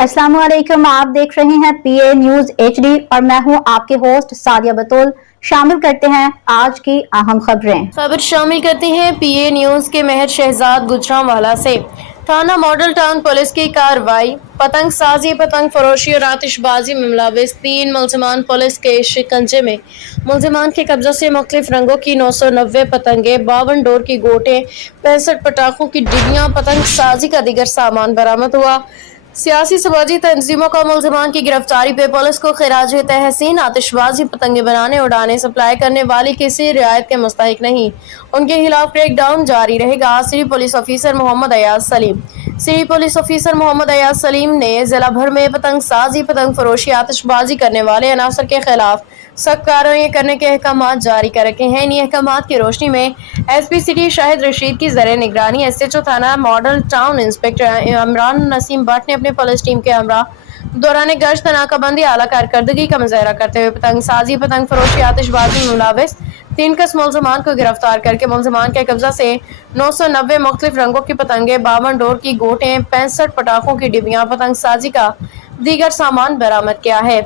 अस्सलाम वालेकुम, आप देख रहे हैं पीए न्यूज एचडी और मैं हूं आपके होस्ट सादिया बतूल। शामिल करते हैं आज की अहम खबर शामिल करते हैं पीए न्यूज के महर शहजाद गुजरांवाला से। थाना मॉडल टाउन पुलिस की कार्रवाई। पतंग साजी, पतंग फरोशी और आतिशबाजी में मुलविस 3 मुलजमान पुलिस के शिकंजे में। मुलजमान के कब्जा से मुख्तलिफ रंगों की 990 पतंगे, 52 डोर की गोटें, 65 पटाखों की डिबियां, पतंग साजी का दीगर सामान बरामद हुआ। सियासी समाजी तंजीमों का मुलजमान की गिरफ्तारी पे पुलिस को खिराज तहसीन। आतिशबाजी, पतंगे बनाने, उड़ाने, सप्लाई करने वाली किसी रियायत के मुस्तहिक नहीं, उनके खिलाफ क्रैक डाउन जारी रहेगा। City police officer Mohammad Ayaz Saleem. City police officer Mohammad Ayaz Saleem ने जिला भर में पतंग साजी, पतंग फरोशी, आतिशबाजी करने वाले अनासर के खिलाफ सख्त कार्रवाई करने के अहकाम जारी कर रखे हैं। इन्हीं अहकाम की रोशनी में एसपी सिटी शाहिद रशीद की ज़र निगरानी एसएचओ थाना model town inspector Imran Naseem Bhatt ने अपने पुलिस टीम के हमरा दौरान गश्त नाकाबंदी आला कारकर्दगी का मुजाहरा करते हुए पतंग साजी, पतंग फरोशी, आतिशबाजी में मुलविस 3 कस मुलजमान को गिरफ्तार करके मुलजमान के कब्जा से 990 मुख्तलिफ रंगों की पतंगे, 52 डोर की गोटें, 65 पटाखों की डिबियां, पतंग साजी का दीगर सामान बरामद किया है।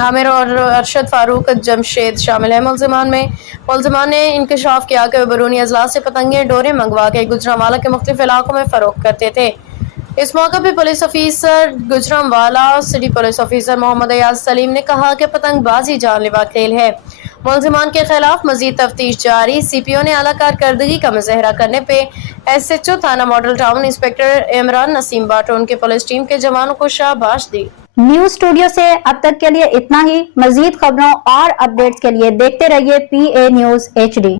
आमिर और अरशद फारूक जमशेद शामिल है। मुलजमान ने इंकशाफ किया कि बैरूनी अजला से पतंगे डोरे मंगवा के गुजरांवाला के मुख्तलिफ इलाकों में फरोख्त करते थे। इस मौके पर police officer Gujranwala city police officer Mohammad Ayaz Saleem ने कहा कि पतंगबाजी जानलेवा खेल है। मुलजमान के खिलाफ मजीद तफ्तीश जारी। सीपीओ ने आला कारकर्दगी का मुजाहरा करने पे एसएचओ थाना model town inspector Imran Naseem Bhatt और उनके पुलिस टीम के जवानों को शाबाश दी। न्यूज स्टूडियो से अब तक के लिए इतना ही। मजीद खबरों और अपडेट्स के लिए देखते रहिए पीए न्यूज एचडी।